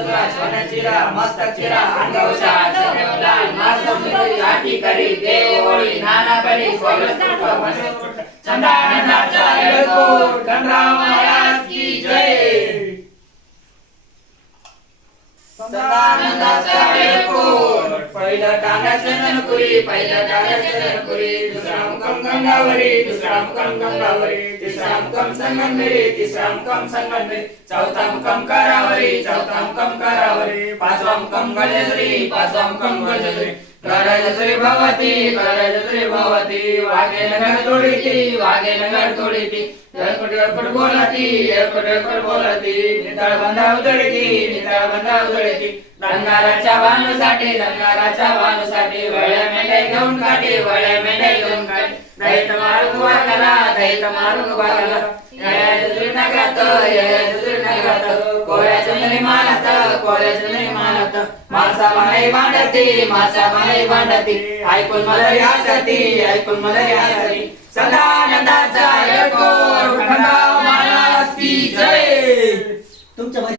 गजरा सोन्या चिरा मस्तक चिरा अंगवशा लाल मास सुंदरी आठी करी देव होळी नाना करी चंदानंदाचा येळकोट गणराव महाराज की जय चंदानंदाचा येळकोट पहिलं टांगा चंदनपुरी पहिलं टांगा चंदनपुरी दुसरा मुकम गंगावरी दुसरा मुकम गंगावरी तिसरा मुकम संगमनेरी तिसरा मुकम संगमनेरी चौथा मुकम करावरी चौथा मुकम करावरी पाचवा मुकम गडजरी पाचवा मुकम गडजरी गडजरी भगवती वागे नगर तोडीती येळकोट बोलती नितळ बंधा उधळीती रंगाराच्या भानूसाठी वळ्या मेंढ्या घेऊन काठी दैत मारून वाकला नगरात कोळ्या चंदनी मानत मासा बाई भांडती ऐकून मलरी हसती सदानंदाचा